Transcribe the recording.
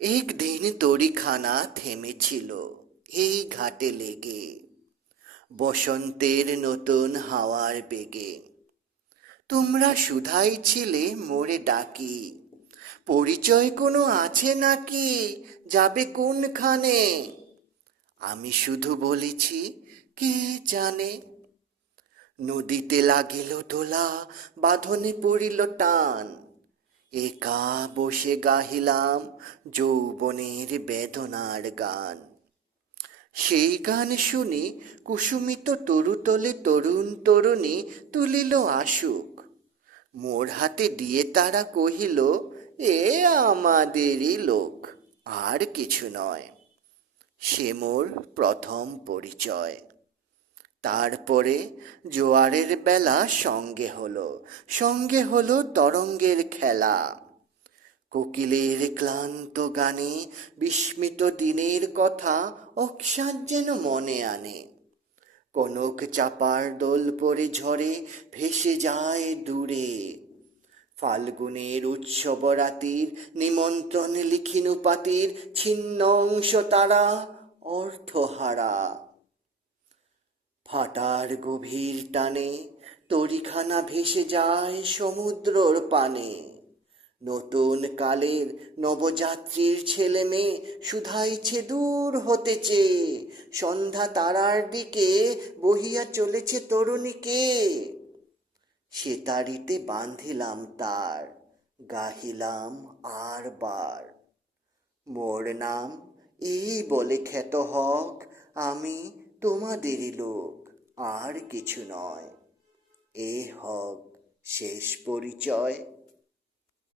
একদিন তরিখানা থেমেছিল এই ঘাটে লেগে, বসন্তের নতুন হাওয়ার বেগে। তোমরা শুধাই ছিলে মোরে ডাকি, পরিচয় কোনো আছে নাকি, যাবে কোনখানে? আমি শুধু বলেছি, কে জানে। নদীতে লাগিল দোলা, বাঁধনে পড়িল টান, একা বসে গাহিলাম যৌবনের বেদনার গান। সেই গান শুনি কুসুমিত তরুতলে তরুণ তরুণী তুলিল আসুক, মোর হাতে দিয়ে তারা কহিল, এ আমাদেরই লোক, আর কিছু নয়। সে মোর প্রথম পরিচয়। তারপরে জোয়ারের বেলা সঙ্গে হলো তরঙ্গের খেলা। কোকিলের ক্লান্ত গানে বিস্মিত দিনের কথা অকস্মাৎ যেন মনে আনে। কনক চাপার দোল পরে ঝরে ভেসে যায় দূরে, ফাল্গুনের উৎসব রাতির নিমন্ত্রণ লিখিনু পাতির ছিন্ন অংশ তারা অর্থহারা। ভাটার গভীর টানে তরিখানা ভেসে যায় সমুদ্রর পানে। নতুন কালের নবযাত্রীর ছেলে মেয়ে শুধাইছে দূর হতে চেয়ে, সন্ধ্যা তারার দিকে বহিয়া চলেছে তরুণীকে। সেতারিতে বাঁধিলাম তার, গাহিলাম আর বার, মোর নাম এই বলে খ্যাত হক, আমি তোমাদেরই লোক, আর কিছু নয়। এ হক শেষ পরিচয়।